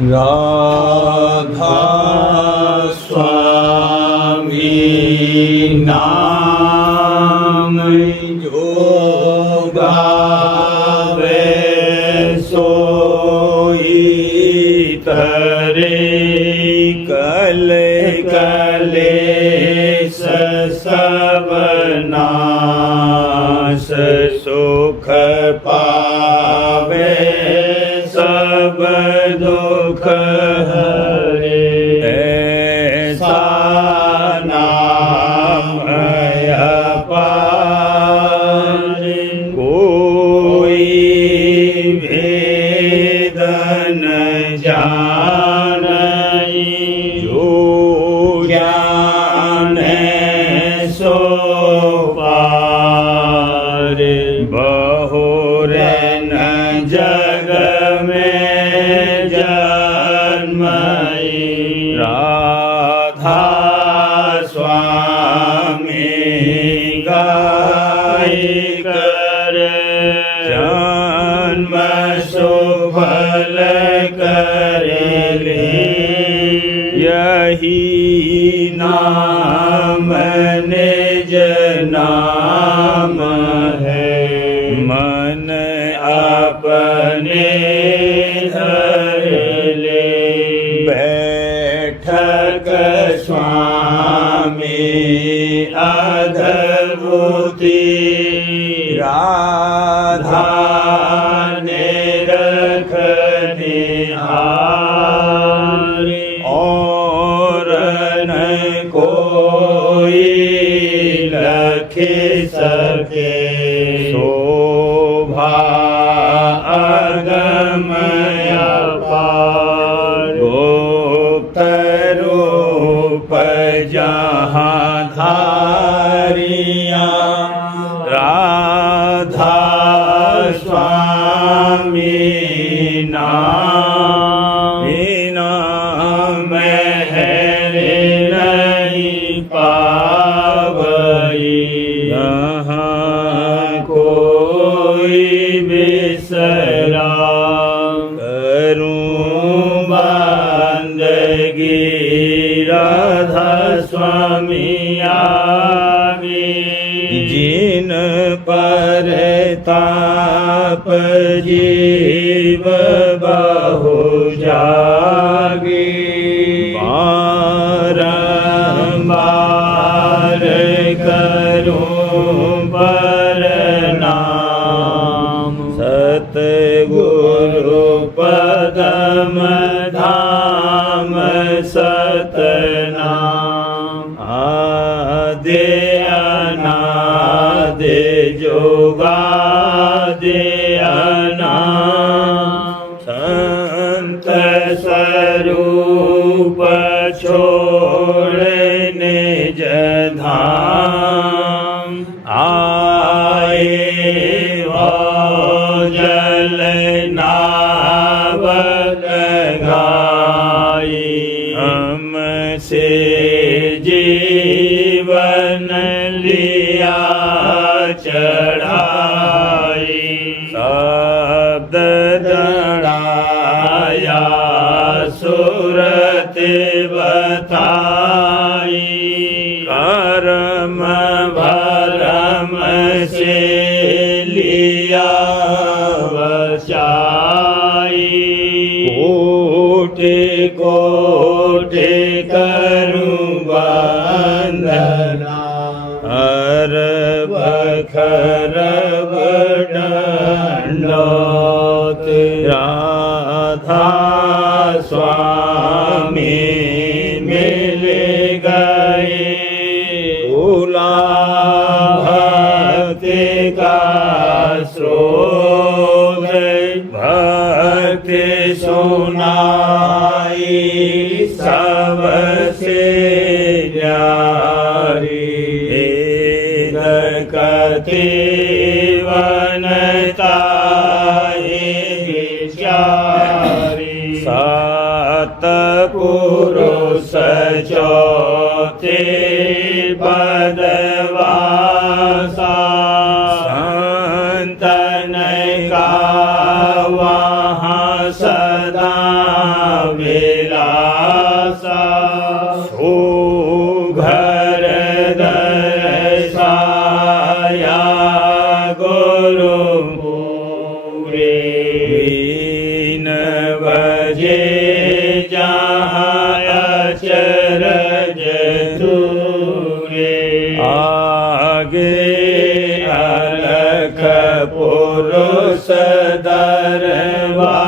राधा स्वामी नाम जो गावे सोई तरे कल कलेश सब नाश सुख पावे सब दुख हरे ऐसा नाम अपार कोई भेद न जानै जो जाने सो पार बहुर न जग में जन्मई राधा स्वामी गाय कर जन्म सुफल करेले यही नाम निज नाम है मन अपने धर ले बैठक स्वामी अद्भुति राधा ने रख निहार और न कोई लखे सके शोभा अगम अपार गुप्त रूप जहाँ धारिया राधा स्वामी नाम है नहीं पावई यहाँ कोई बिसरा करूं बंदगी राधा स्वामी आगे जिन पर ताप जीव बहु जागे बारंबार करूं प्रणाम सतगुरु पदम धाम सतनाम आदि अनादि जोगादि अनाम संत स्वरूप छोड़ निज धाम आए जल नाव लगाई हमसे जीवन लिया चढ़ाई शब्द दड़ाया सुरत बताई कर्म भरम से लिया बचाई कोटि कोटि करूं वंदना हर बखर दंडोत राधा स्वामी मिल गए भोला भक्ति का स्रोत भक्ति सुनाई सबसे न्यारी कथि वनता विचारी सात पुरुष चौथे पदवासा संतन का वहाँ सदा विलासा सुघर दर्शाया गुरु पूरे बीन बजे जहाँ अचरज दूरे आगे अलख पुरुष दरबारा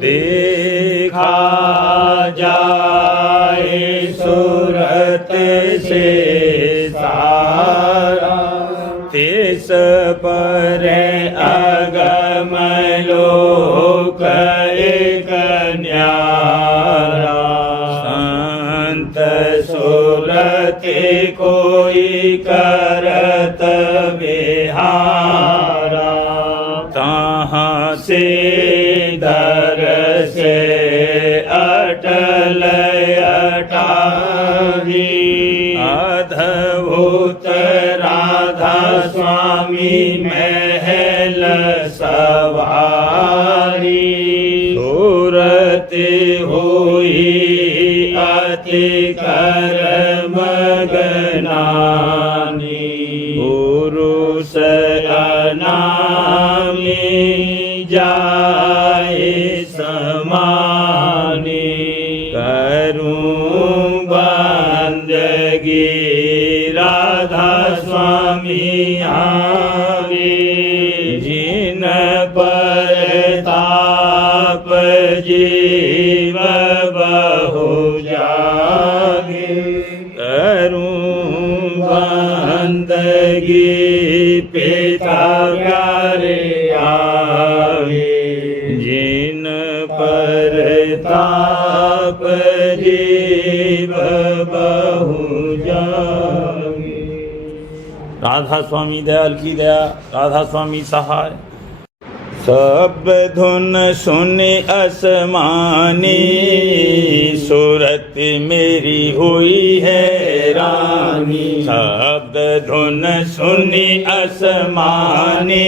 देखा जाए सूरत से सारा तिस पर अगम लोक एक न्यारा संत सूरत कोई करत बिहारा तहाँ से दर से अटल अटारी अद्भुत राधा स्वामी महल सवारी सूरत हुई अति कर्म गनानी पुरुष अनामी जाए समानी करूं बंदगी राधा स्वामी आवे जिन पर ताप जीव बहु जागे करूं बंदगी पिता प्यारे आवे जिन पर ताप जीव बहु जागे। राधा स्वामी दयाल की दया, राधा स्वामी सहाय। सब धुन सुने असमानी सूरत मेरी हुई है रानी शब्द धुन सुनी असमानी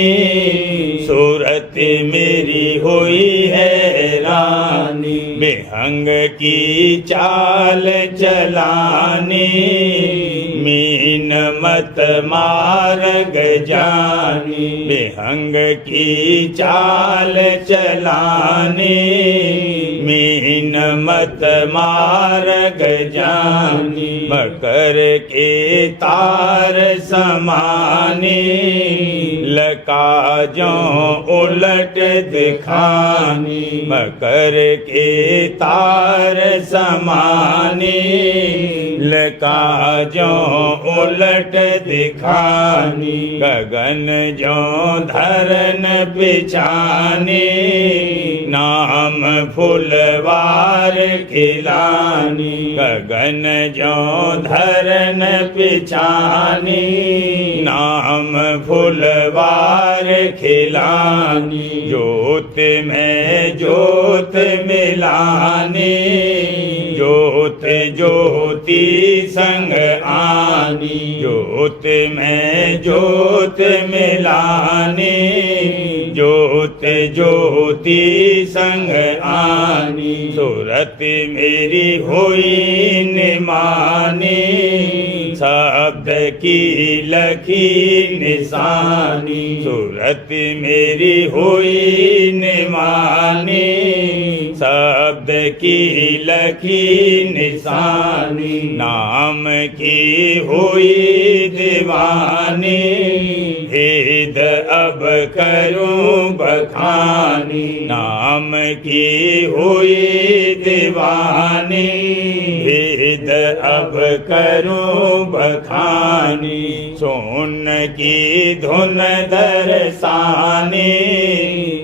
सूरत मेरी हुई है रानी बेहंग की चाल चलानी मीन मत मार गजानी बेहंग की चाल चलानी मीन मत मार गजानी मकर के तार समानी लकाजों उलट दिखानी मकर के तार समानी लकाजों उलट दिखानी गगन जो धरन बिछानी नाम फुलवार खिलानी गगन जो धरन बिछानी नाम फुलवार खिलानी ज्योत में ज्योत मिलानी ज्योत ज्योति संग आनी ज्योत में ज्योत मिलानी ज्योत ज्योति संग आनी सूरत मेरी हुई निमानी शब्द की लखी निशानी सूरत मेरी हुई निमानी शब्द की लखी निशानी नाम की हुई दीवानी भेद अब करूं बखानी नाम की हुई दीवानी भेद अब करूं बखानी सोन की धुन दरसानी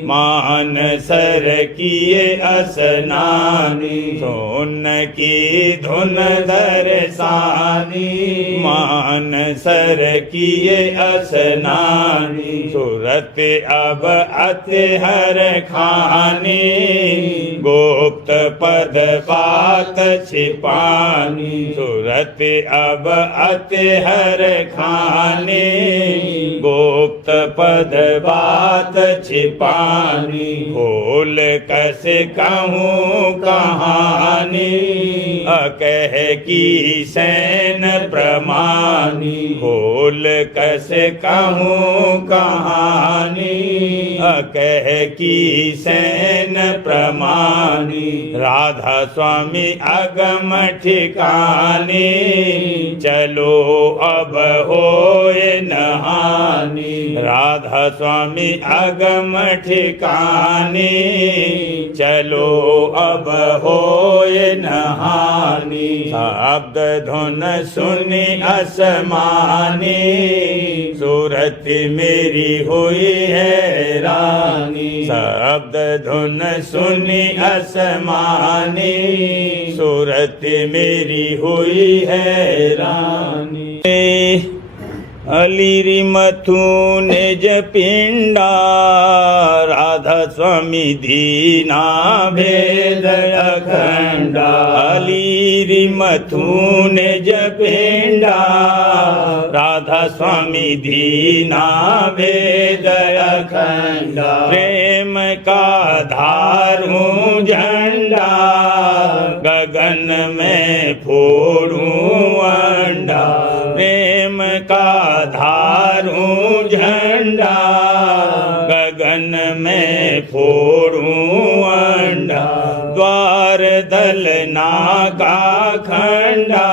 मान सर किए असनानी सोन की धुन दरसानी मान सर किए असनानी सूरत अब अतहर खानी गुप्त पद बात छिपानी सूरत अब अतहर खानी गुप्त पद बात छिपानी खोल कस कहूँ कहानी अकह की सैन प्रमानी खोल कस कहूँ कहानी अकह की सैन प्रमानी राधा स्वामी अगम ठिकानी चलो अब होए नहानी राधा स्वामी अगम ठिकानी चलो अब होए नहानी शब्द धुन सुनी असमानी सूरत मेरी हुई है रानी शब्द धुन सुनी असमानी सूरत मेरी हुई है रानी अलीरी मथुन निज पिंडा राधा स्वामी दीना भेद अखंडा अलीरी मथुन निज पिंडा राधा स्वामी दीना भेद अखंडा प्रेम का धारूं झंडा गगन में फोड़ूं अंडा प्रेम का धारूं झंडा गगन में फोड़ूं अंडा द्वार दल नागा खंडा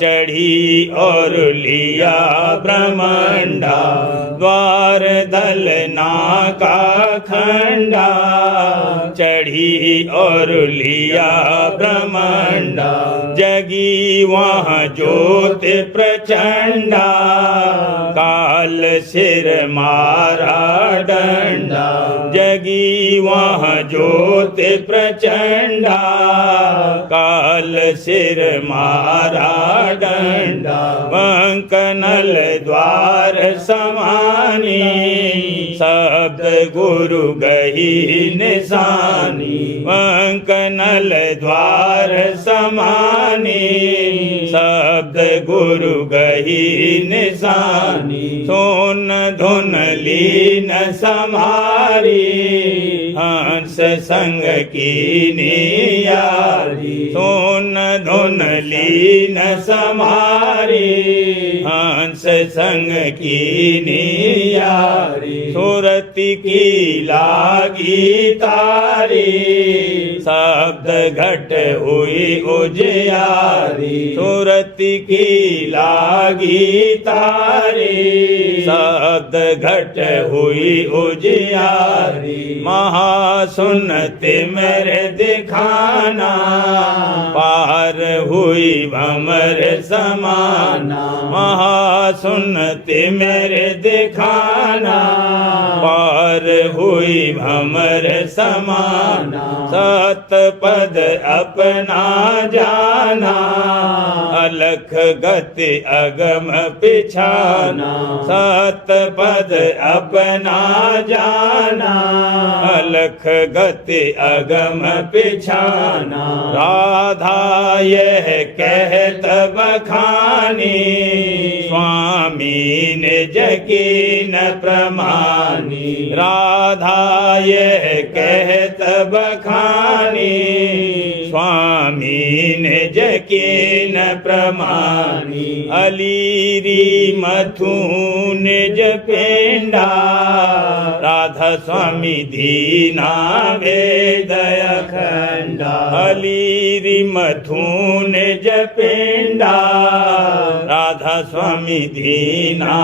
चढ़ी और लिया ब्रह्मंडा द्वार दल नागा खंडा चढ़ी और लिया ब्रह्मंडा जगी वहाँ ज्योत प्रचंडा काल सिर मारा डंडा जगी वहाँ ज्योत प्रचंडा काल सिर मारा डंडा वंकनल द्वार समानी शब्द गुरु गही निशानी वंकनल द्वार समानी शब्द गुरु गही निशानी सोन धुन लीन समारी हंस संग की नियारी सोन धुन लीन समारी हंस संग की नियारी सुरति की लागी तारी शब्द घट हुई उजियारी सुरति की लागी तारी शब्द घट हुई उजियारी महासुनते मेरे दिखाना पार हुई भमर समाना महासुनते मेरे दिखाना पार हुई भमर समाना सत पद अपना जाना अलख गति अगम पिछाना सत पद अपना जाना अलख गति अगम पिछाना राधा यह कहत बखानी स्वामी निज कीन प्रमानी राधा यह कहत बखानी स्वामी निज कीन प्रमानी अलीरी मथुन निज पिंडा राधा स्वामी दीना वेद अखंडा अलीरी मथुन निज पिंडा राधा स्वामी दीना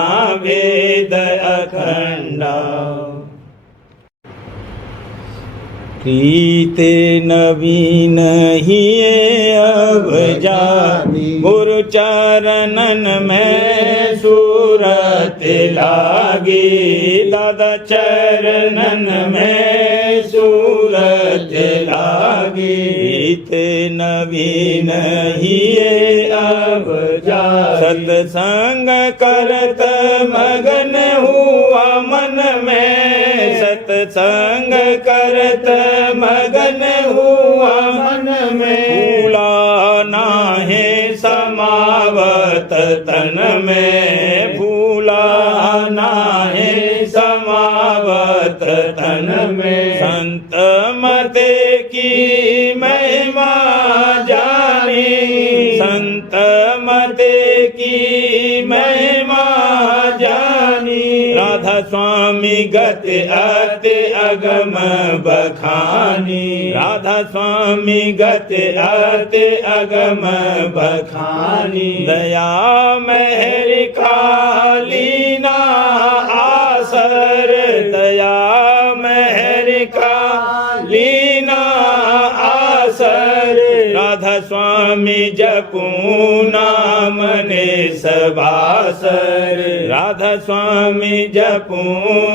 वेद अखंडा प्रीते नवीन हिये अब जानी गुरु चरणन में सूरत लागी दादा चरणन में सूरत लागी प्रीते नवीन हिये अब जा सत्संग करत मगन हुआ मन में सत्संग करत मगन हुआ मन में भूला नाहे समावत तन में भूला नाहे समावत तन में मते की महिमा जानी, संत मते की महिमा जानी। राधा स्वामी गत अति अगम बखानी, राधा स्वामी गत अति अगम बखानी। दया मेहर खाली ना आसर, दया मेहर खाली ना आसर। राधा स्वामी जपू नाम ने सबासर, राधा स्वामी जपू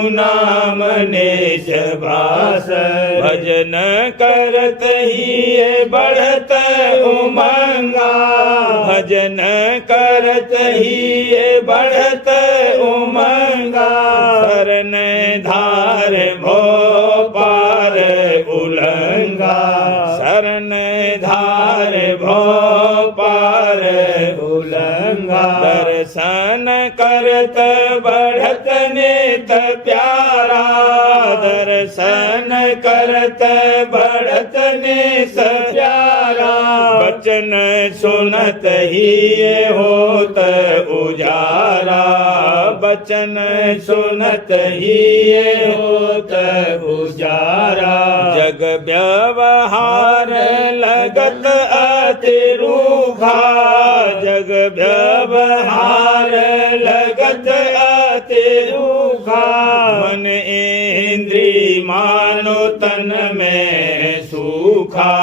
नाम ने सबासर। भजन करत ही बढ़त उमंगा, भजन करत ही बढ़त उमंगा। शरण धार भो पार उलंगा, शरण धार भो पार उलंगा। दर्शन करत बढ़त नित प्यारा, दर्शन करत बढ़त नित प्यारा। बचन सुनत ही होत उजारा, बचन सुनत ही होत उजारा। जग व्यवहार लगत अति रूखा, जग व्यवहार लगत अति रूखा। मन इंद्री मानो तन में सूखा,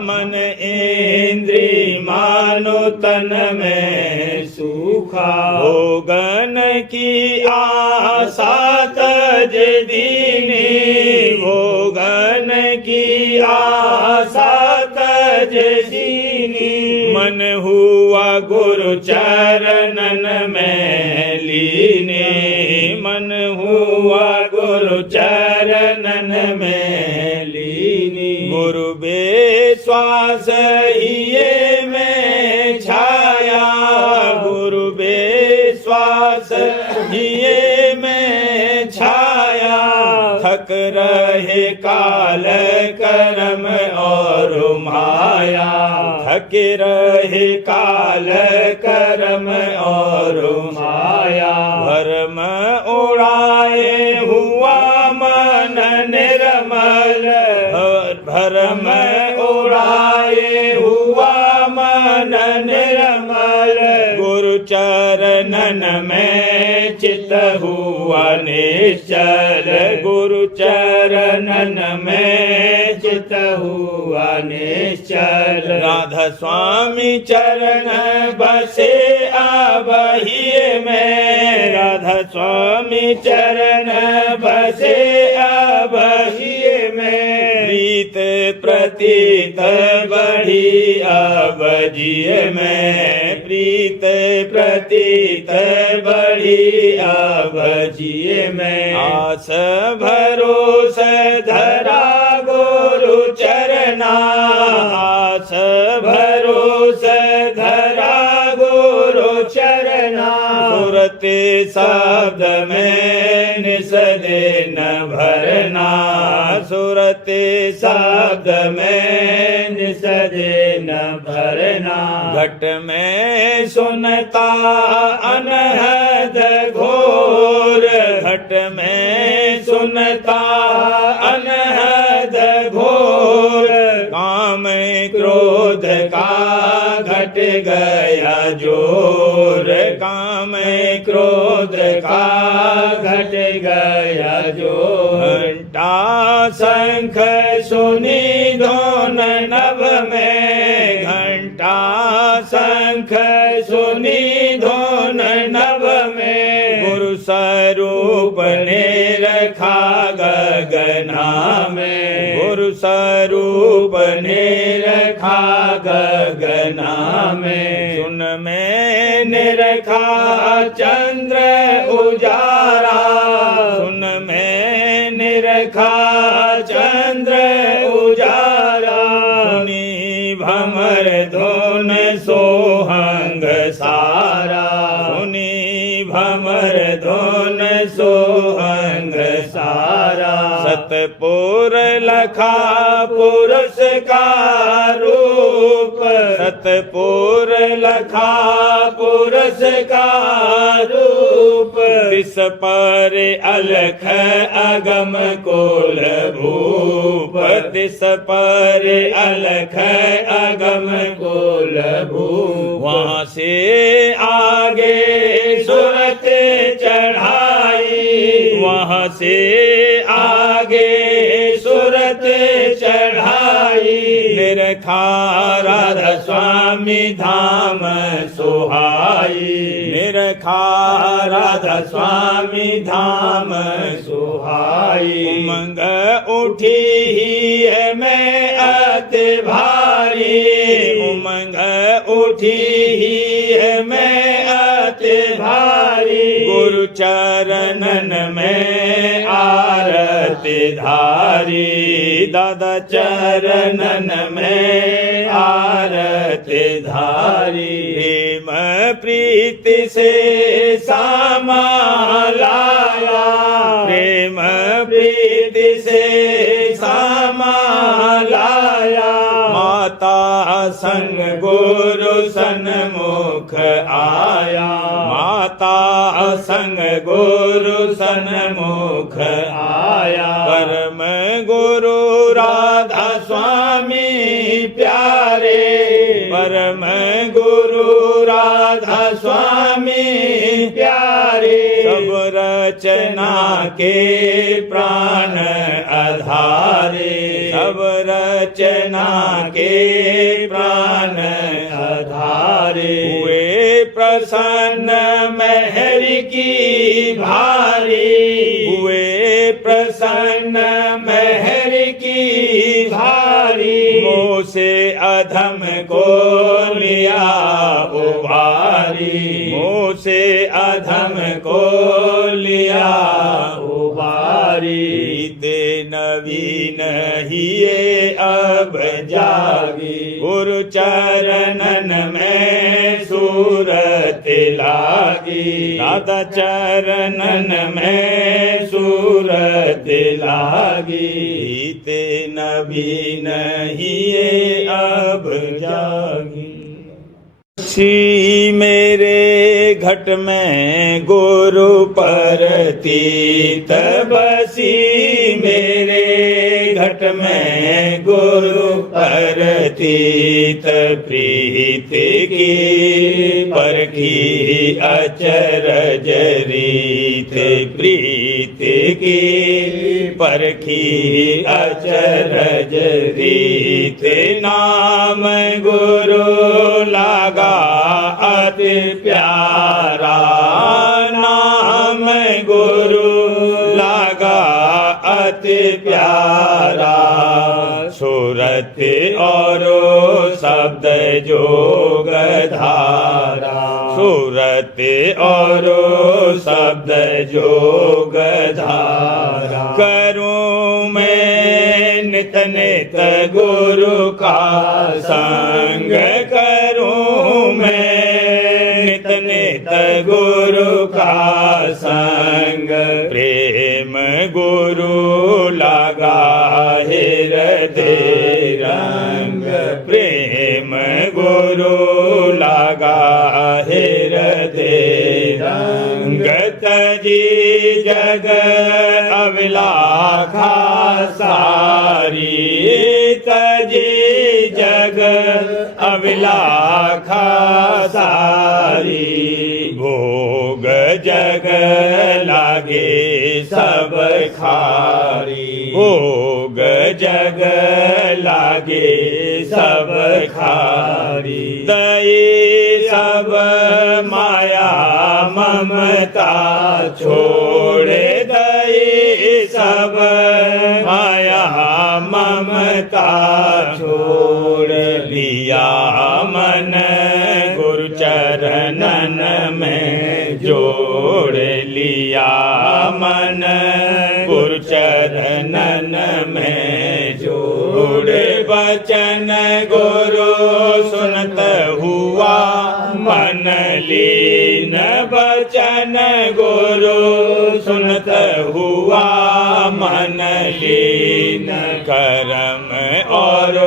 मन इंद्री मानो तन में सूखा। भोगन की आशा तज दीनी, भोगन की आशा तज दीनी। मन हुआ गुरु चरणन में लीने, मन हुआ गुरु चरणन में लीनी। गुरु विश्वास हिये में छाया, गुरु विश्वास हिये में छाया। थक रहे काल कर्म और माया, थक रहे काल कर्म और माया। भरम उड़ाए हुआ मन निर्मल, भरम उड़ाए हुआ मन निर्मल। गुरु चरणन में चित हुआ निश्चल, गुरु चरणन में चित हुआ निश्चल। राधा स्वामी चरण बसे अबहिये में, राधा स्वामी चरण बसे अबहिये में। प्रीत प्रतीत बढ़ी अब जिये में, प्रीत प्रतीत बढ़ी अब जिये में। आस भरोस धरा गुरु चरना, आस भरोस धरा गुरु चरना। सुरत शब्द में निस दिन भरना, सुरत शब्द में निस दिन भरना। घट में सुनता अनहद घोर, घट में सुनता अनहद घोर। काम क्रोध का घट गया जोर, काम क्रोध का घट गया जोर। घंटा शंख सुनी धुन नभ में, घंटा शंख सुनी धुन नभ में। गुरु स्वरूप ने रखा गगना में, गुरु स्वरूप ने रखा गगना में। सुन मैंने रखा चंद्र उजारा, सुन मैंने रखा चंद्र उजारा। सुनी भमर धुन सोहंग सारा, सुनी भमर धुन सोहंग सारा। सतपुर लखा पुरुष का रूप, सतपुर लखा पुरुष का रूप, तिस पर अलख अगम कोल भूप, तिस पर अलख अगम कोल भूप। वहाँ से आगे सूरत चढ़ाई, वहाँ से आगे सूरत चढ़ाई, निरखा राधा स्वामी धाम सुहाई, निरखा राधा स्वामी धाम सुहाई। उमंग उठी ही है मैं अति भारी, उमंग उठी ही है मैं अति भारी, गुरु चरणन में आरती धारी, दादा चरणन में आरती धारी। प्रेम प्रीति से सामा लाया, प्रेम प्रीति से सामा लाया, माता संग गुरु सन्मुख आया, माता संग गुरु सन्मुख आया। परम गुरु राधा स्वामी प्यारे, परम गुरु राधा स्वामी प्यारे, सब रचना के प्राण आधारे, सब रचना के प्राण आधारे। हुए प्रसन्न मेहर की भारी, हुए प्रसन्न मेहर की भारी, मोह से अधम को लिया उबारी, मोह से अधम को लिया उबारी। ते नवीन हिये अब जागी, गुरु चरणन में सूरत लागी, दादा चरणन में सूरत लागी। ते नवीन हिये अब जागी। सी मेरे घट में गुरु परतीत बसी, मेरे घट में गुरु परतीत, प्रीत की परखी अचरज रीत, प्रीत की परखी अचरज रीत। नाम गुरु लागा अति प्यारा, नाम गुरु लागा अति प्यारा, सूरत और शब्द जोग धारा, सूरत और शब्द जोग धारा। करूं मैं नित नित गुरु का संग, करूं मैं नित नित गुरु का संग, प्रेम गुरु लगा हृदय रंग, प्रेम गुरु लगा हृदय रंग। तजी जग अविलाखा सारी, तजी जग अविलाखा सारी, भोग जग लागे सब खारी, भोग जग लागे सब खारी। दई सब माया ममता छोड़े, दई सब माया ममता छोड़ लिया मन गुरु चरणन में जोड़ लिया मन गुरु चरणन में जोड़। वचन गुरु सुनत हुआ मन लीन, वचन गुरु सुनत हुआ मन लीन कर्म और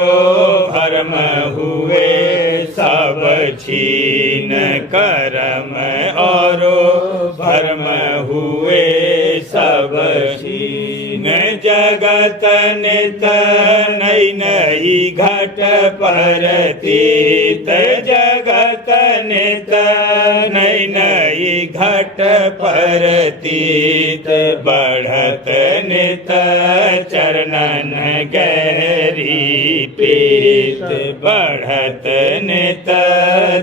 भरम हुए सब छीन कर्म और भरम हुए सब छीन जगत नित नई नई घट परतीत जगत नित नई नई घट परतीत बढ़त नित चरणन गहरी प्रीत बढ़त नित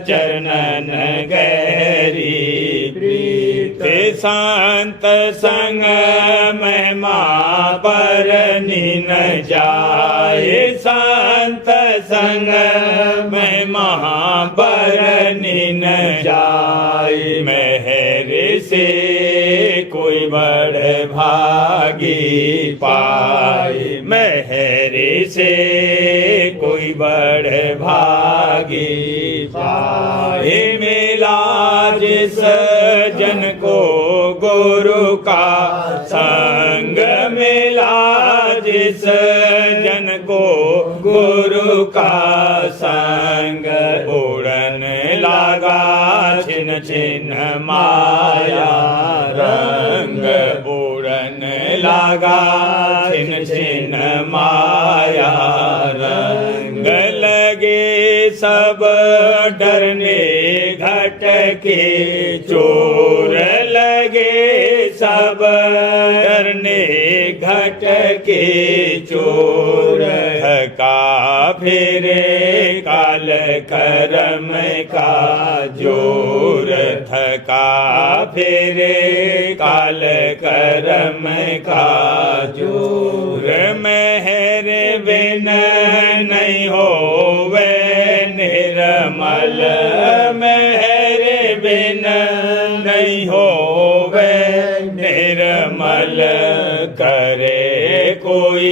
चरणन गहरी प्रीत शांत संग महिमा पर निन जाए शांत संग महिमा पर निन जाए मेहर से कोई बड़ भागी पाए मेहर से कोई बड़ भागी पाए मिला जिस जन को गुरु का संग मिला जिस जन को गुरु का संग उड़न लागा छिन छिन माया रंग उड़न लागा छिन छिन माया रंग लगे सब डरने घट के चोर लगे सब डरने घट के चोर थका फिरे काल कर्म का जोर थका फिरे काल कर्म का जोर मेहर बिन नहीं होवे निर्मल मेहर बिन नहीं होवे निर्मल करे कोई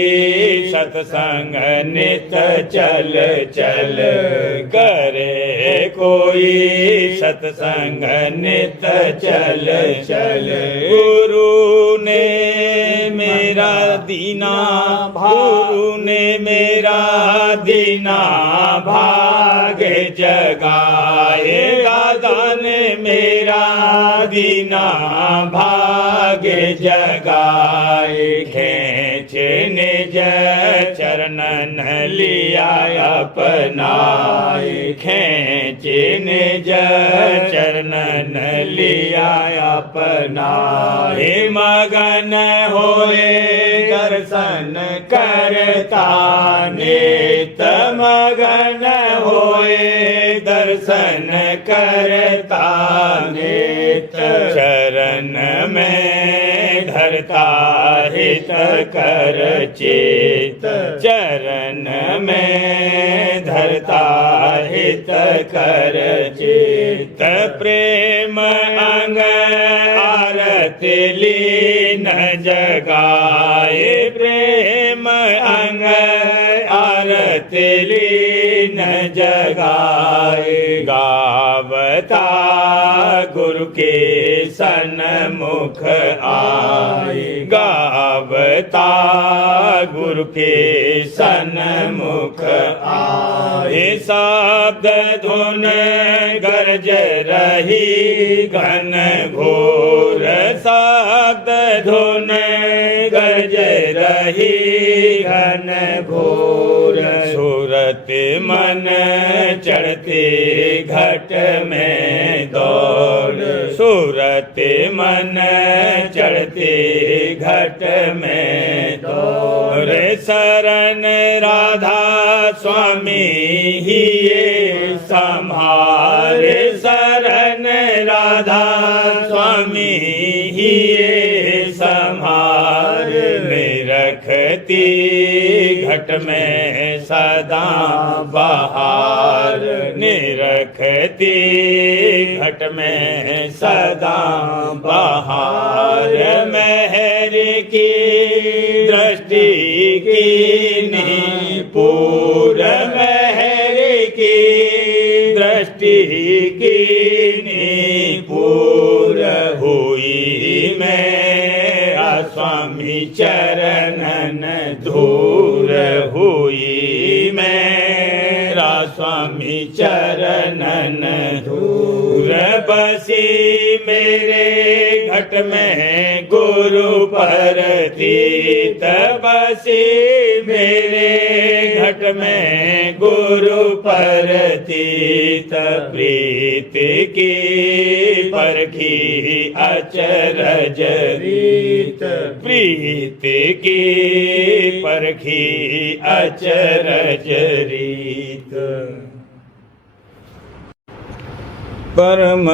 सत्संग नित चल चल करे कोई सत्संग नित चल चल गुरु ने मेरा दीना गुरु ने मेरा दीना भाग जगाए दादा ने मेरा दीना भाग जगाए खेच निज चरणन लिया अपनाए खेच निज चरणन लिया अपनाए मगन होए दर्शन करता नित मगन होए दर्शन करता नित चरण में धरता हित कर चेत चरण में धरता हित कर चेत प्रेम अंग आरती लीन जगाए प्रेम अंग आरती लीन जगाए गावता गुरु के सन्मुख आए गावता गुरु के सन्मुख आए शब्द धुन गरज रही घन घोर शब्द धुन गरज रही घन घोर सूरत मन चढ़ते घट में दौड़ सूरत मन चढ़ते घट में दौड़ शरण राधा स्वामी ही ये संभारे शरण राधा स्वामी ही ये संभार रखती घट में सदा बहार निरखती घट में सदा बहार मेहर की दृष्टि की पूर मेहर की दृष्टि की पूर हुई मैं स्वामी चरणन में राधा स्वामी चरणन धूर बसी मेरे घट में गुरु परतीत बसी मेरे घट में गुरु परतीत प्रीत की परखी अचरज रीत प्रीत की परखी अचरज रीत। परम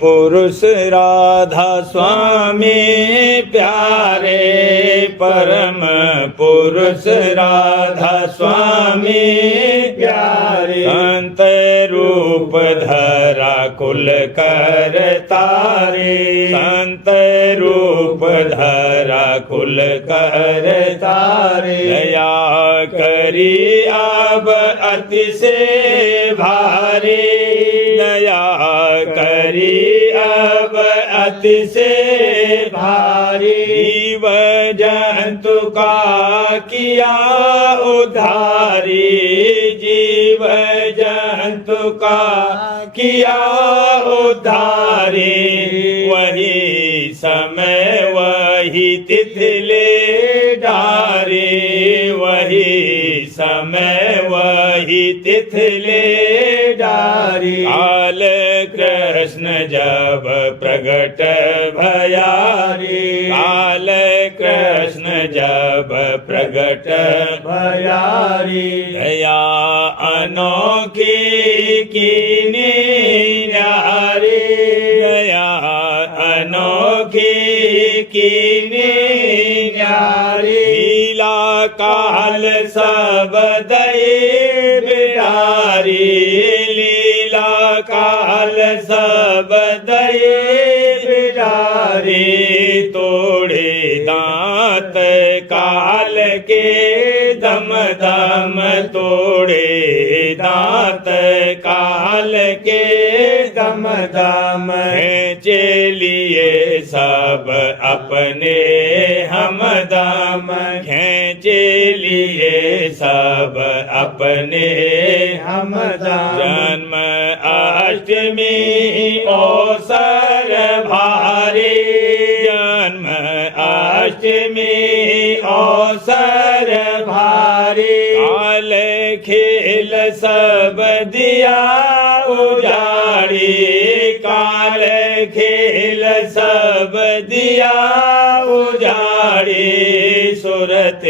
पुरुष राधा स्वामी प्यारे परम पुरुष राधा स्वामी प्यारे संत रूप धरा कुल कर तारे संत रूप धरा कुल कर तारे दया करी अब अति से भारी दया करी अब अति से भारी जीव जंतु का किया उधारी जीव जंतु का किया उधारी वही समय वही तिथि ले डारी वही समय वही तिथि ले डारी काल कृष्ण जब प्रगट भयारी काल कृष्ण जब प्रगट भयारी दया अनोखी कीनी न्यारी दया अनोखी कीनी न्यारी लीला काल सब दई बिहारी लीला काल सब दई बिहारी तोड़े दांत काल के दम दम तोड़े दांत काल के दम दम लिए सब अपने हम दाम खींचे लिए सब अपने हम दाम जन्म अष्टमी अवसर भारी जन्म अष्टमी अवसर भारी काल खेल सब दिया उजाड़ी काल खेल सब दिया उजाड़ी सुरत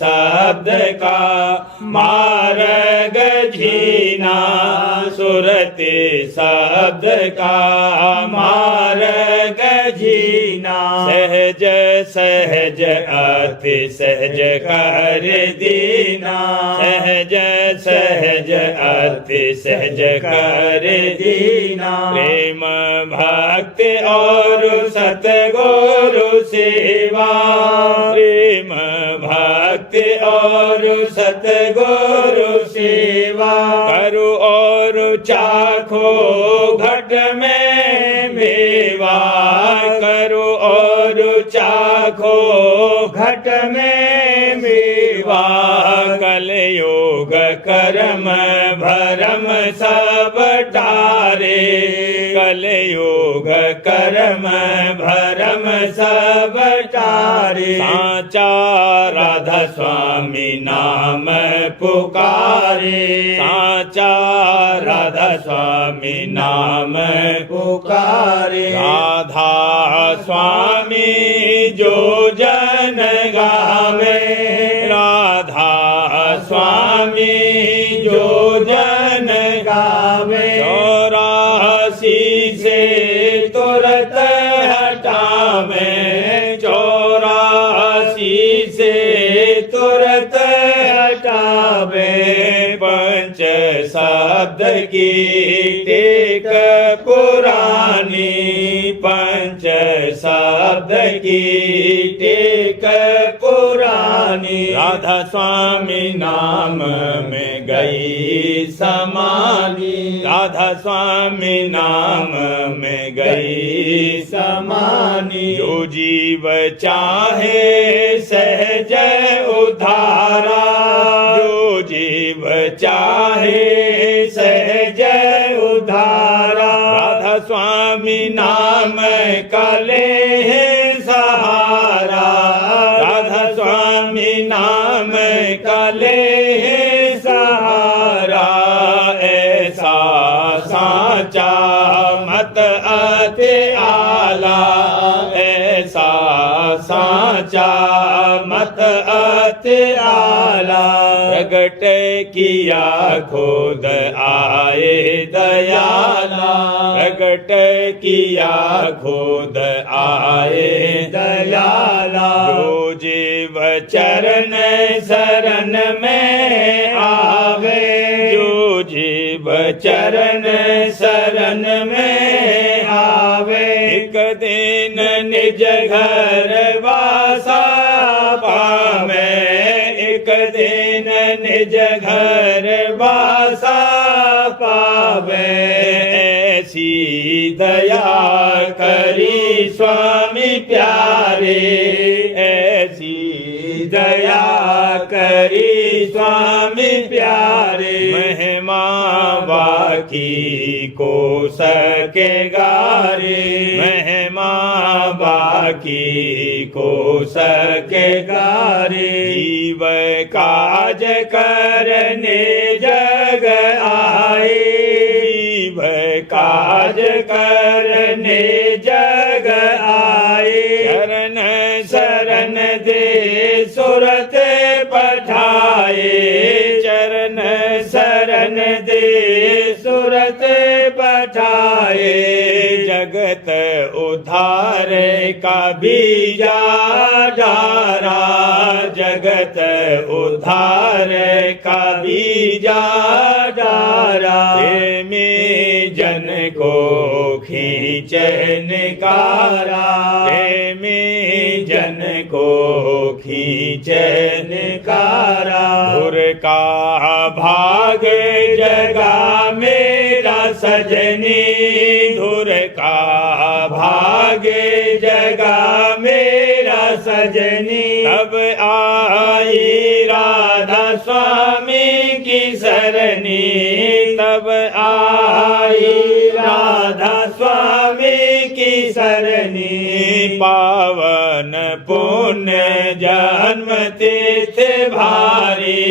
शब्द का मार्ग झीना सुरत शब्द का मार्ग झीना सहज सहज अति सहज कर दीना सहज सहज अति सहज कर दीना प्रेम भक्ति और सतगुरु सेवा प्रेम भक्ति और सतगुरु सेवा करो और चाखो घट में मेवा करो और चाखो घट में मेवा कलयोग कर्म भरम सब टारे कलयोग कर्म भरम सब टारे साचा राधा स्वामी नाम पुकारे साचा राधा स्वामी नाम पुकारे राधा स्वामी जो जन गावे राधा स्वामी जो जन गावे 84 से तुरत हटावे 84 से तुरत हटावे पंच शब्द की टेक पुरानी पंच शब्द की टेक पुरानी राधा स्वामी नाम में गई समानी राधा स्वामी नाम में गई समानी जो जीव चाहे सहज उधारा जो जीव जीव चाहे सहज उधारा राधा स्वामी नाम का ले सहारा राधा स्वामी नाम का ले सहारा ऐसा साचा मत अति आला ऐसा साचा मत अति आला प्रगट किया खुद आए दयाला प्रगट किया खुद आए दयाला जो जीव चरण शरण में आवे जो जीव चरण शरण में आवे एक दिन निज घर वासा पावे एक दिन निज घर वासा पावे ऐसी दया करी स्वामी प्यारे ऐसी दया करी स्वामी प्यारे महिमा बाकी को सके गारे महिमा बाकी को सके गारे जीव काज करने जग आए जीव काज करने जग आए शरण शरण दे सुरत पठाए चरण शरण दे सुरत पठाए जगत उद्धार का बीजा डारा जगत उद्धार का बीजा डारा में जन को खींच निकारा में जन को खींच निकारा धुर का भाग जगा मेरा सजनी धुर का भाग जगा मेरा सजनी तब आई राधा स्वामी की सरनी तब आई राधा स्वामी की सरनी पावन पुण्य जन्म तीर्थ भारी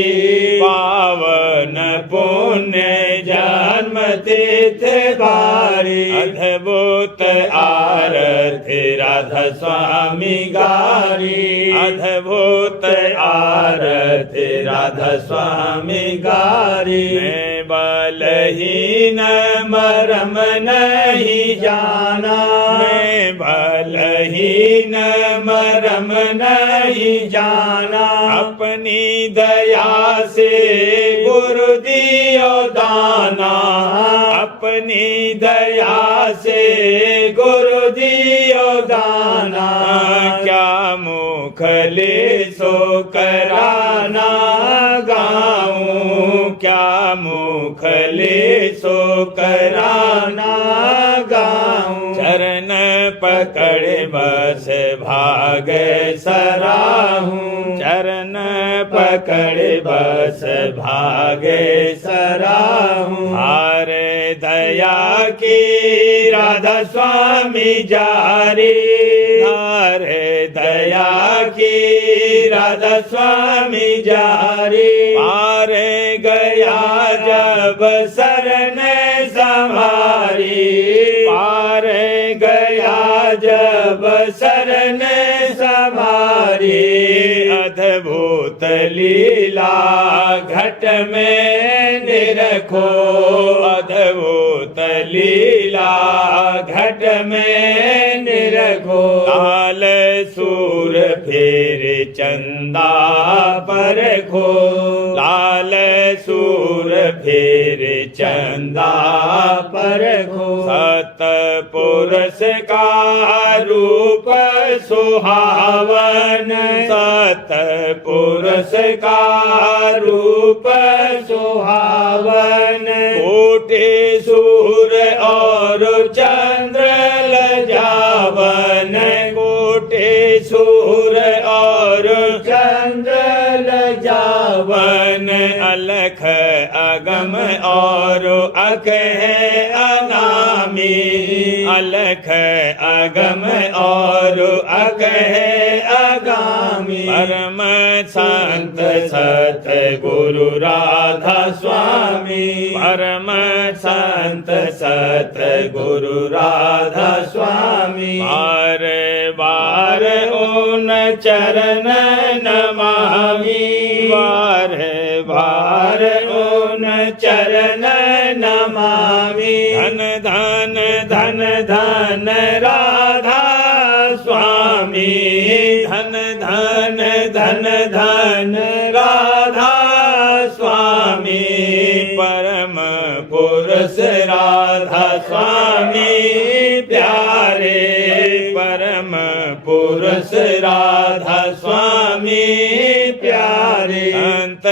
पावन पुण्य जन्म तीर्थ भारी अद्भुत आरती राधा स्वामी गारी अद्भुत आरती राधा स्वामी गारी मैं बलहीन मरम नहीं जाना मैं बलहीन मरम नहीं जाना अपनी दया से गुरु दियो दाना अपनी दया से गुरु दियो दाना क्या मुख ले सो कराना गाऊं क्या मुख ले सो कराना गाऊं चरण पकड़ बस भाग सराहूं चरण पकड़ बस भाग सराहूं हारे दया की राधा स्वामी जारी हारे दया की राधा स्वामी जारी पार गया जब शरण समारी पार गया जब शरण समारी अद्भुत लीला घट में निरखो अद्भुत लीला घट में निरखो लाल सूर फिर चंदा पर खो लाल सूर फिर चंदा पर खो सतपुरुष का रूप सुहावन सतपुरुष का रूप सुहावन कोटि सूर और चंद्र लजावन कोटि सूर और चंद्र लजावन अलख अगम और अक है अनामी, अलख अगम और अक है अगामी। परम संत सत गुरु राधा स्वामी, परम संत सत गुरु राधा स्वामी। बार बार उन चरण नमामि, बार बार उन चरण नमामि। धन धन धन धन राधा स्वामी, धन धन धन धन राधा स्वामी। परम पुरुष राधा स्वामी प्यारे, परम पुरुष राधा स्वामी प्यारे। अंत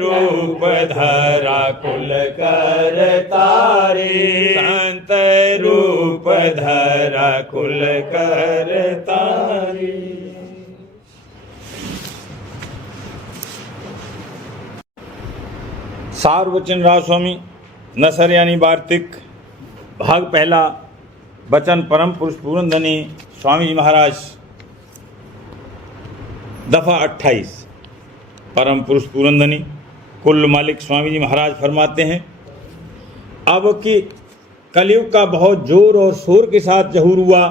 रूप धरा कुल कर तारे, संत रूप धरा कुल कर तारे। सारवचन राव स्वामी नसर यानी वार्तिक भाग पहला। वचन परम पुरुष पूरनधनी स्वामी जी महाराज, दफा 28। परम पुरुष पूरनधनी कुल मालिक स्वामी जी महाराज फरमाते हैं, अब कि कलयुग का बहुत जोर और शोर के साथ जहूर हुआ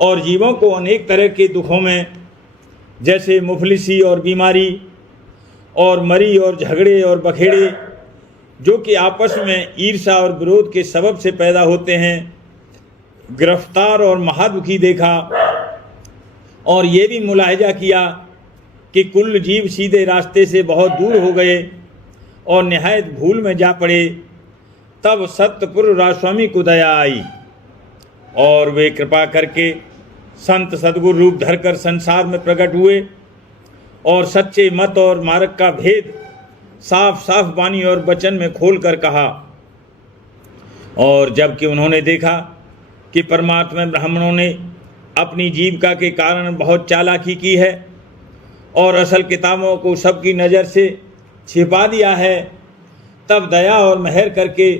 और जीवों को अनेक तरह के दुखों में, जैसे मुफलिसी और बीमारी और मरी और झगड़े और बखेड़े, जो कि आपस में ईर्ष्या और विरोध के सबब से पैदा होते हैं, गिरफ्तार और महादुखी देखा। और ये भी मुलाहिजा किया कि कुल जीव सीधे रास्ते से बहुत दूर हो गए और निहायत भूल में जा पड़े। तब सत्यपुर राजस्वामी को दया आई और वे कृपा करके संत सद्गुरु रूप धरकर संसार में प्रकट हुए और सच्चे मत और मार्ग का भेद साफ साफ वाणी और वचन में खोल कर कहा। और जबकि उन्होंने देखा कि परमात्मा ब्राह्मणों ने अपनी जीविका के कारण बहुत चालाकी की है और असल किताबों को सबकी नज़र से छिपा दिया है, तब दया और मेहर करके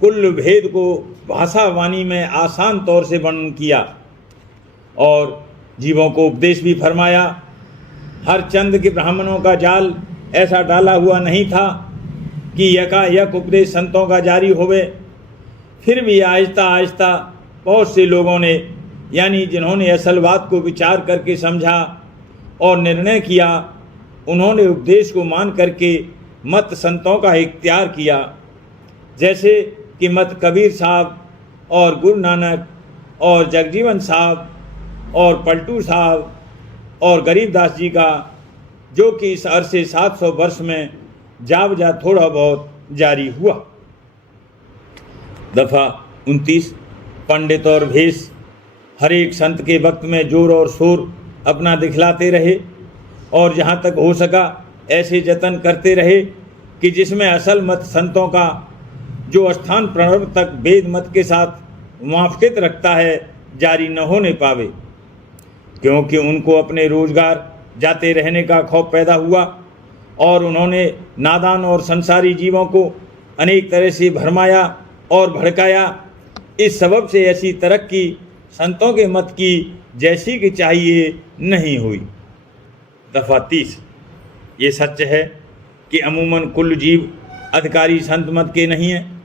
कुल भेद को भाषा वाणी में आसान तौर से वर्णन किया और जीवों को उपदेश भी फरमाया। हर चंद के ब्राह्मणों का जाल ऐसा डाला हुआ नहीं था कि यकायक उपदेश संतों का जारी होवे। फिर भी आहिस्ता आहिस्ता बहुत से लोगों ने, यानी जिन्होंने असल बात को विचार करके समझा और निर्णय किया, उन्होंने उपदेश को मान करके मत संतों का इख्तियार किया, जैसे कि मत कबीर साहब और गुरु नानक और जगजीवन साहब और पलटू साहब और गरीबदास जी का, जो कि इस अरसे 700 वर्ष में जा बजा थोड़ा बहुत जारी हुआ। दफा 29। पंडित और भेष हर एक संत के वक्त में जोर और शोर अपना दिखलाते रहे और जहाँ तक हो सका ऐसे जतन करते रहे कि जिसमें असल मत संतों का, जो स्थान प्रवर्तक वेद मत के साथ मुआफ़क़त रखता है, जारी न होने पावे, क्योंकि उनको अपने रोजगार जाते रहने का खौफ पैदा हुआ और उन्होंने नादान और संसारी जीवों को अनेक तरह से भरमाया और भड़काया। इस सबब से ऐसी तरक्की संतों के मत की जैसी कि चाहिए नहीं हुई। दफा 30। ये सच है कि अमूमन कुल जीव अधिकारी संत मत के नहीं हैं,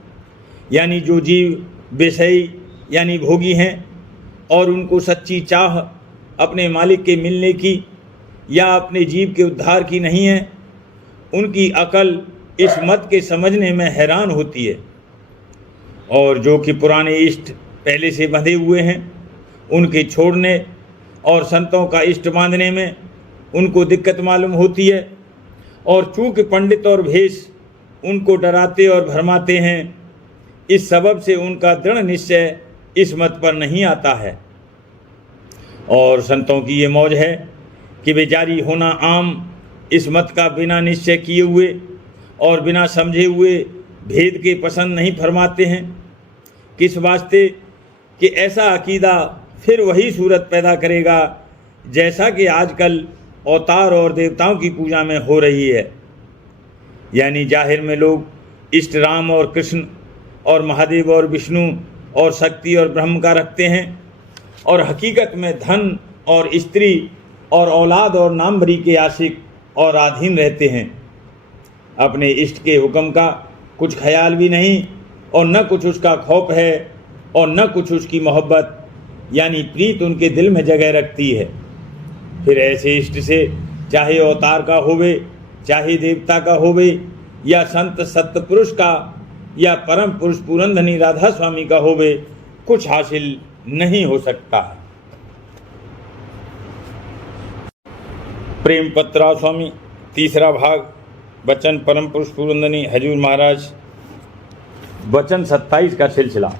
यानी जो जीव विषयी यानी भोगी हैं और उनको सच्ची चाह अपने मालिक के मिलने की या अपने जीव के उद्धार की नहीं है, उनकी अकल इस मत के समझने में हैरान होती है। और जो कि पुराने इष्ट पहले से बंधे हुए हैं, उनके छोड़ने और संतों का इष्ट बांधने में उनको दिक्कत मालूम होती है। और चूँकि पंडित और भेष उनको डराते और भरमाते हैं, इस सबब से उनका दृढ़ निश्चय इस मत पर नहीं आता है। और संतों की ये मौज है कि वे जारी होना आम इस मत का बिना निश्चय किए हुए और बिना समझे हुए भेद के पसंद नहीं फरमाते हैं। किस वास्ते कि ऐसा अकीदा फिर वही सूरत पैदा करेगा जैसा कि आजकल अवतार और देवताओं की पूजा में हो रही है। यानी जाहिर में लोग इष्ट राम और कृष्ण और महादेव और विष्णु और शक्ति और ब्रह्म का रखते हैं, और हकीकत में धन और स्त्री और औलाद और नामवरी के आशिक और अधीन रहते हैं। अपने इष्ट के हुक्म का कुछ ख्याल भी नहीं, और न कुछ उसका खौफ है, और न कुछ उसकी मोहब्बत यानी प्रीत उनके दिल में जगह रखती है। फिर ऐसे इष्ट से चाहे अवतार का होवे, चाहे देवता का होवे, या संत सत्य पुरुष का, या परम पुरुष पुरंधनी राधा स्वामी का होवे, कुछ हासिल नहीं हो सकता। प्रेम पत्रा स्वामी तीसरा भाग, वचन परम पुरुष पुरंधनी हजूर महाराज, वचन 27 का सिलसिला।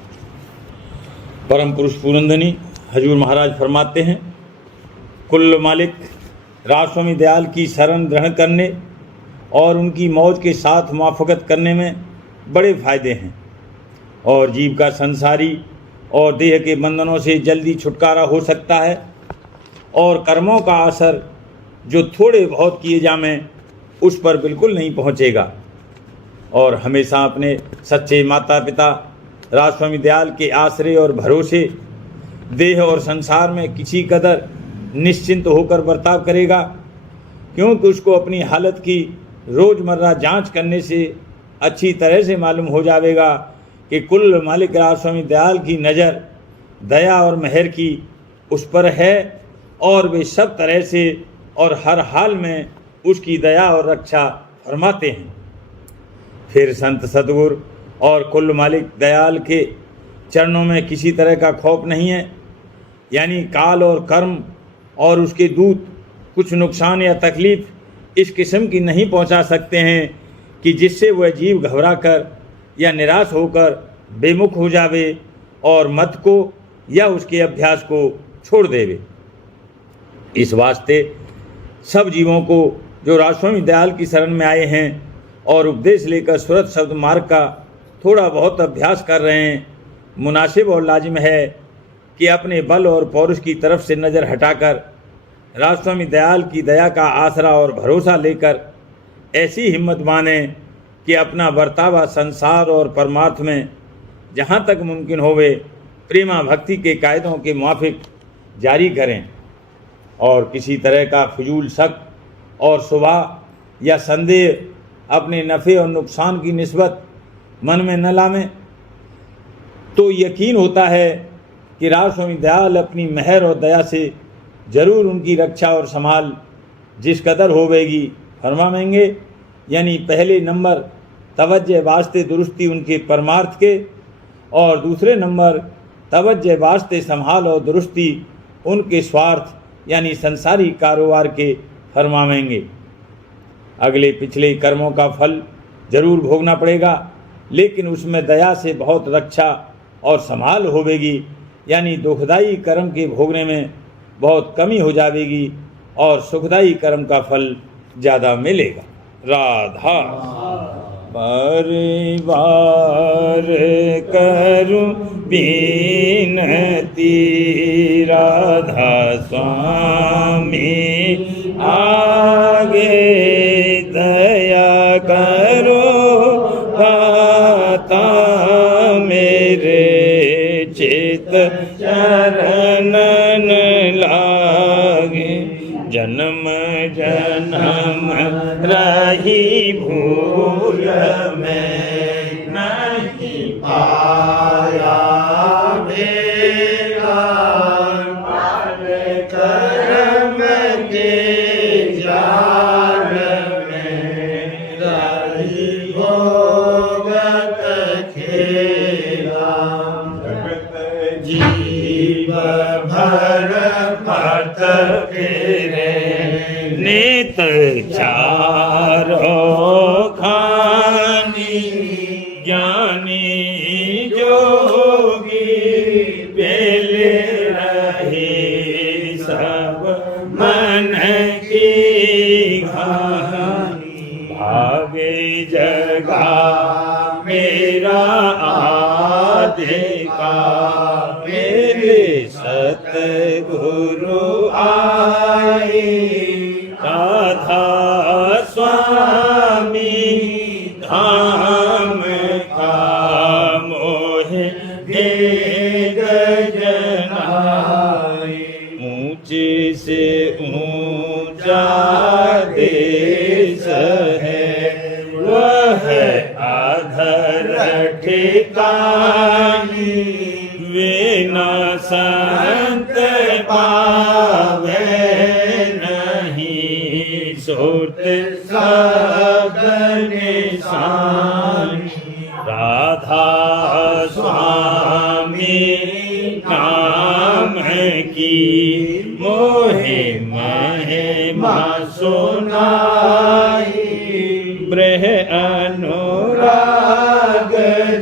परम पुरुष पुरंधनी हजूर महाराज फरमाते हैं, कुल मालिक राजस्वामी दयाल की शरण ग्रहण करने और उनकी मौज के साथ मुआफ़क़त करने में बड़े फ़ायदे हैं, और जीव का संसारी और देह के बंधनों से जल्दी छुटकारा हो सकता है, और कर्मों का असर जो थोड़े बहुत किए जामें उस पर बिल्कुल नहीं पहुँचेगा, और हमेशा अपने सच्चे माता पिता राजस्वामी दयाल के आश्रय और भरोसे देह और संसार में किसी कदर निश्चिंत होकर बर्ताव करेगा, क्योंकि उसको अपनी हालत की रोज़मर्रा जांच करने से अच्छी तरह से मालूम हो जाएगा कि कुल मालिक राजस्वामी दयाल की नज़र दया और मेहर की उस पर है, और वे सब तरह से और हर हाल में उसकी दया और रक्षा फरमाते हैं। फिर संत सतगुरु और कुल मालिक दयाल के चरणों में किसी तरह का खौफ नहीं है, यानी काल और कर्म और उसके दूत कुछ नुकसान या तकलीफ़ इस किस्म की नहीं पहुंचा सकते हैं कि जिससे वह जीव घबरा कर या निराश होकर बेमुख हो जावे और मत को या उसके अभ्यास को छोड़ देवे। इस वास्ते सब जीवों को जो राजस्वामी दयाल की शरण में आए हैं और उपदेश लेकर सुरत शब्द मार्ग का थोड़ा बहुत अभ्यास कर रहे हैं, मुनासिब और लाजिम है कि अपने बल और पौरुष की तरफ से नज़र हटाकर राजस्वामी दयाल की दया का आसरा और भरोसा लेकर ऐसी हिम्मत माने कि अपना बर्तावा संसार और परमार्थ में जहाँ तक मुमकिन होवे प्रेमा भक्ति के कायदों के मुआफिक जारी करें, और किसी तरह का फिजूल शक और सुबह या संदेह अपने नफ़े और नुकसान की निस्बत मन में न लावें। तो यकीन होता है कि राजस्वामी दयाल अपनी मेहर और दया से ज़रूर उनकी रक्षा और संभाल जिस कदर होवेगी फरमाएंगे। यानी पहले नंबर तवज्जो वास्ते दुरुस्ती उनके परमार्थ के, और दूसरे नंबर तवज्जो वास्ते संभाल और दुरुस्ती उनके स्वार्थ यानी संसारी कारोबार के फरमाएंगे। अगले पिछले कर्मों का फल जरूर भोगना पड़ेगा, लेकिन उसमें दया से बहुत रक्षा और संभाल होवेगी, यानी दुखदाई कर्म के भोगने में बहुत कमी हो जाएगी और सुखदाई कर्म का फल ज़्यादा मिलेगा। राधा परिवार करूं बिनती, राधा स्वामी आगे दया करो, पाता मेरे चित चरणन लागे, जन्म जन्म रही भूल में नहीं पाया मेरा, पाल कर्म के जाल में रही भोगत खेला, जीव भर पत फेरे नित चारो खानी, ज्ञानी जोगी बेले रहे सब मन की कहानी, भागे जगा मेरा आधे का, मेरे सतगुरु आए, राधा स्वामी नाम का मोहे भेद जनाए। ऊंचे से ऊंचा देश है वह आधर ठिकानी। बिना संत पावे नहीं सुरत सब निशानी। राधा स्वामी नाम की मोहे महिमा सुनाई। ब्रह अनुराग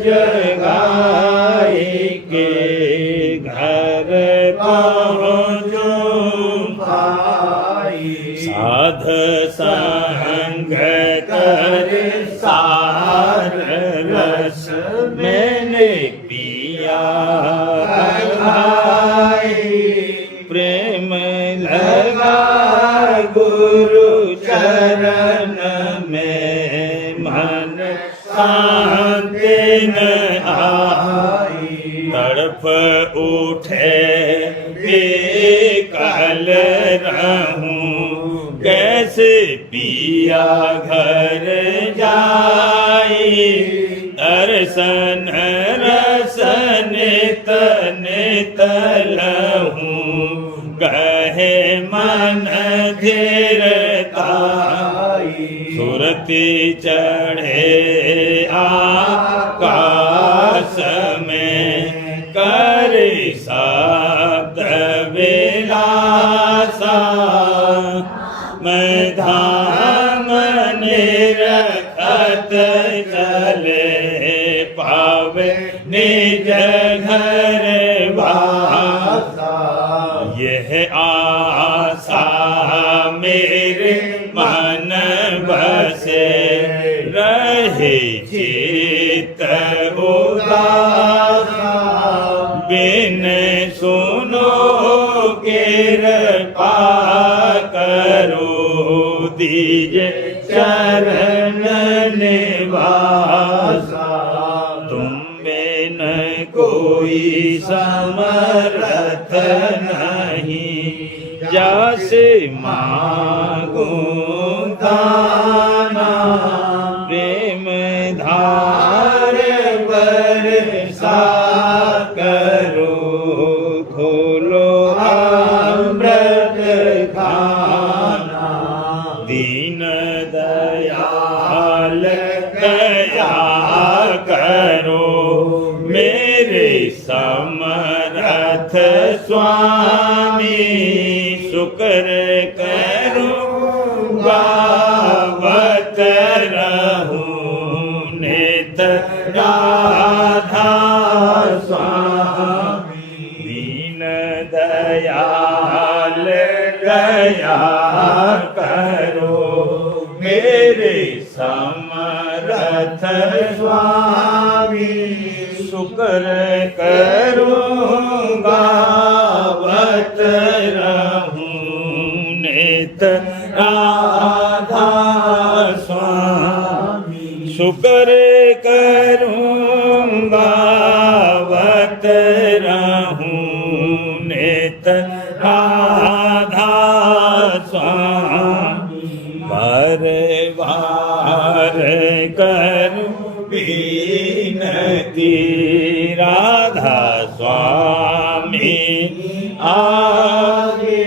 जगाए के घर पहुँचूं पाई। साध संग कर सार रस मैंने पिया भाई। प्रेम लगा गुरु चरण में मन शांति न आई। तड़प उठे बेकल रहूं कैसे पिया घर जाई। दर्शन रसन नित लहूं कहे मन धीरताई। सुरति चढ़े आकाश में करे शब्द विलासा। मैं धाम निरखत चले पावे निज घर वासा। यह आशा मेरे मन बसे रहे चित उदासा। बिन सुनो कृपा करो दीजे चरण निवासा। तुम बिन कोई समर्थ नहीं जैसे मांगूं दाना। प्रेम धार बरसा करो खोलो अमृत खाना। दीन दयाल दया करो मेरे समर्थ स्वामी। शुक्र करूँगा बत रहूं नित राधा स्वामी। दीन दयाल दया करो मेरे समर्थ स्वामी। शुक्र करूँगा बत रहूं नित राधा स्वामी। शुक्र करूँगा बत रहूं नित राधा स्वामी। बार बार करूं विनती राधा स्वामी आगे।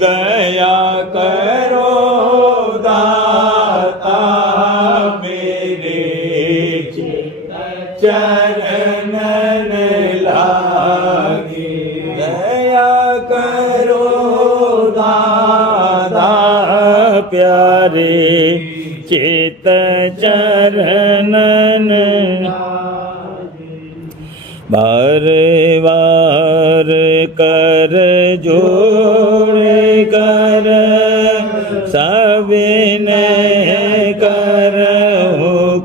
दया करो दाता मेरे चरण लागे। दया करो दादा प्यारे चित चरणन। बार बार कर जोड़ कर सविनय कर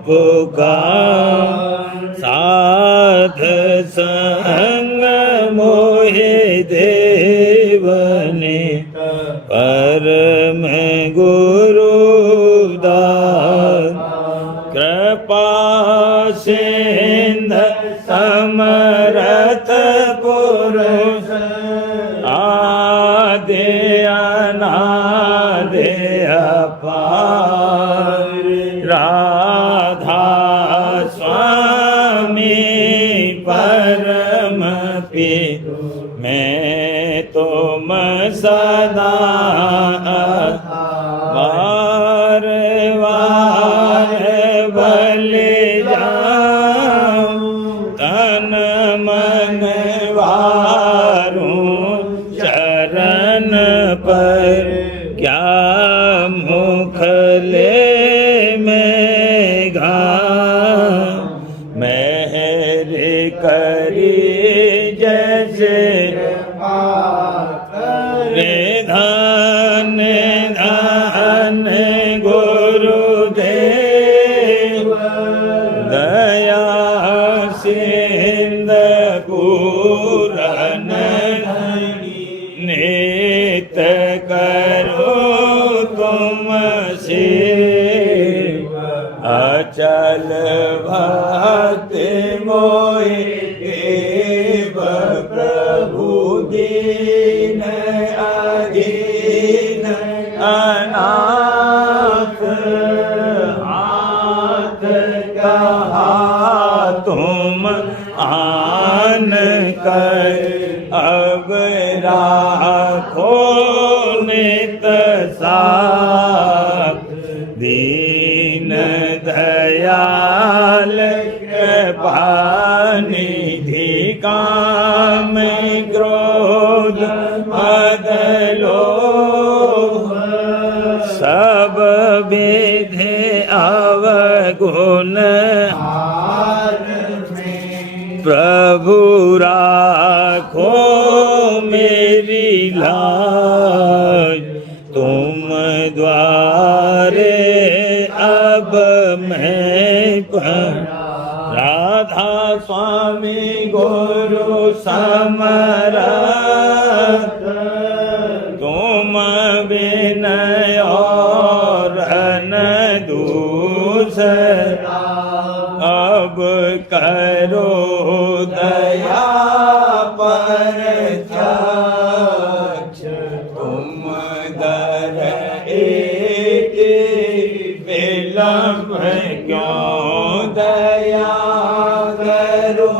पुकार। साध संग मोहे देवने परम गुरु दास। कृपा सिंध समरथ पुरुष आदि अनादि अपार राधा स्वामी परम पिता मैं तुम सदा वार वार बलि जाऊं तन मन वारूं चरण पर क्या मुख ले मैं गाऊं मेहर करी जैसे रे धन धन गुरुदेव दया सिंध पूरन नित करो तुम से अचल भक्ति मोहि देव प्रभु दीन अधीन अनाथ हाथ कहा तुम आन कर अब राखो नित साथ दीन दयाल कृपानिधि काम क्रोध मद लोभ सब विधि अवगुण प्रभु राखो मेरी लाज तुम द्वारे अब मैं राधा स्वामी गुरु समरथ तुम विनय और न दूसरा अब करो दया पर त्याग तुम दर एक विलंब क्यों दया करो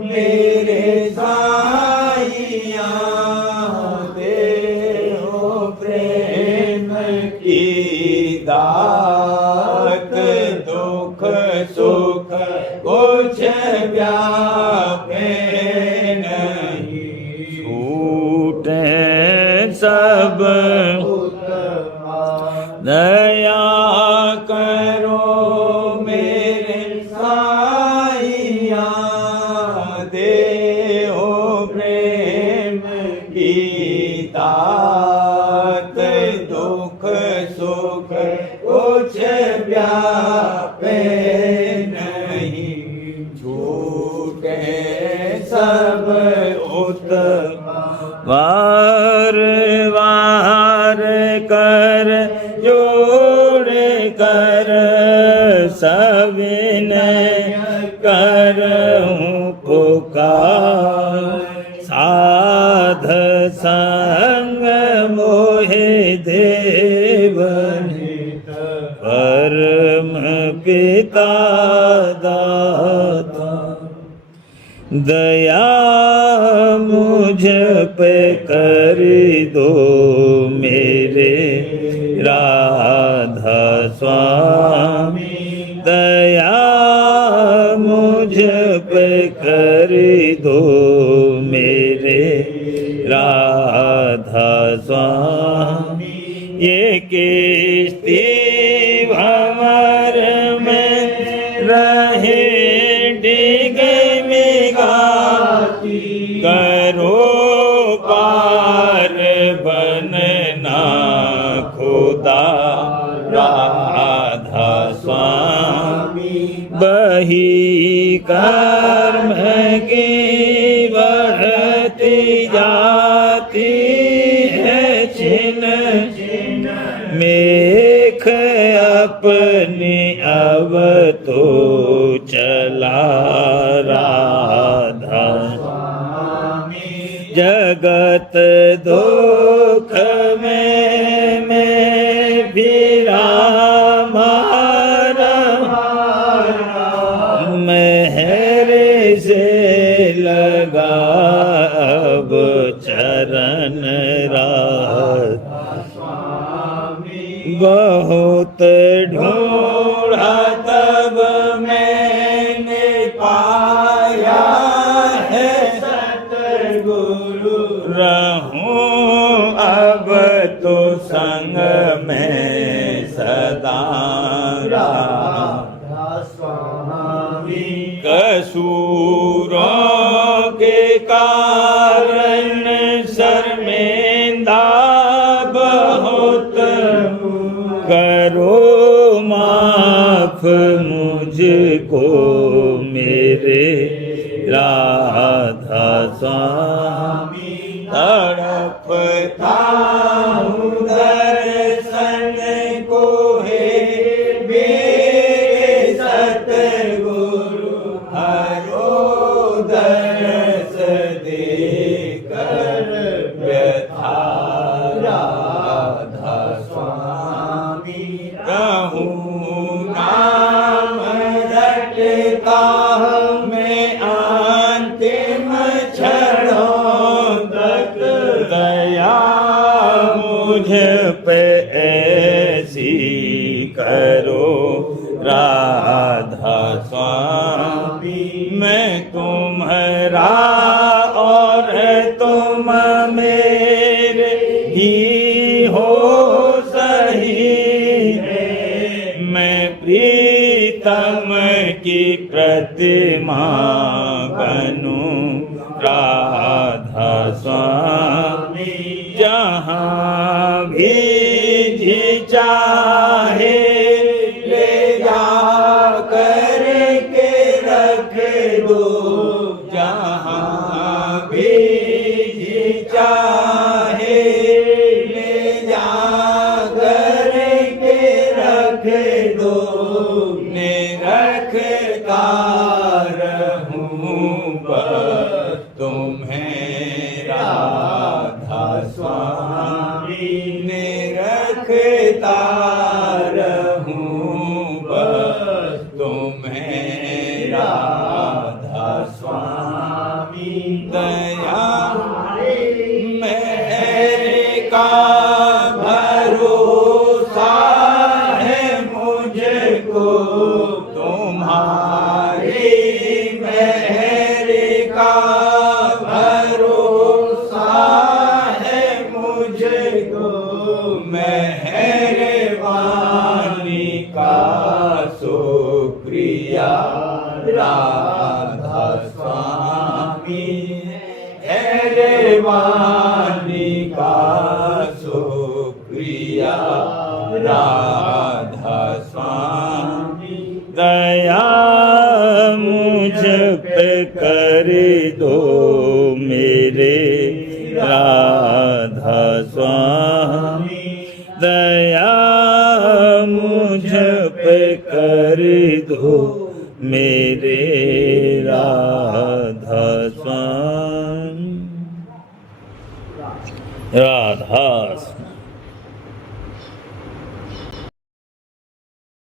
मेरे साईया देहो प्रेम की दात दुख सुख कुछ व्यापे नहीं छूटे सब दया करो मेरे साईया देहो प्रेम की दात दुख सुख कुछ व्यापे नहीं झूठे सब वार वार कर जोड़ कर सविनय करऊं पुकार साध संग मोहे देवनित परम पिता दाता दया मुझ पे कर दो मेरे राधा स्वामी दया मुझ पे कर दो मेरे राधा स्वामी ये किस्ती भंवर में रहे डिग में गाती करो पार बनना खुदा राधा स्वामी बही कर्म की बढ़ती जाती है छिन मेख अपनी अब तो चला राधा जगत दुख में फिरा मारा मेहरे से लगा अब चरण राधा बहुत ढूंढा तब मैंने पाया है सतगुरु रहूं अब तो संग में सदा राधा स्वामी कसूरों के कारण शर्मिंदा बहुत करो माफ मुझको मेरे राधा स्वामी तड़पता हूँ दर्शन को है मेरे सतगुरु हरो दर्श देकर व्यथा राधा स्वामी कहूँ नाम रटता मैं अंतिम क्षणों तक दया मुझ पे ऐसी करो राधा स्वामी मैं तुम्हारा और तुम मेरे ही हो सही मैं प्रीतम की प्रतिमा बनूं राधा स्वामी जहाँ भी जी चाहे ले जा कर के रख दो जहाँ भी जी चाहे ले जा कर के रख दो निरखता रहूं बस तुम्हें राधा स्वामी निरखता रहूं बस तुम्हें राधा स्वामी दया मेरे का भरोसा है मुझको तुम्हारी मेरे का भरोसा है मुझको मेहरबानी का शुक्रिया राधा स्वामी मेहरबानी का शुक्रिया राधा स्वामी दया मुझ पे कर दो मेरे राधा स्वामी दया मुझ पे कर दो मेरे राधा स्वामी राधा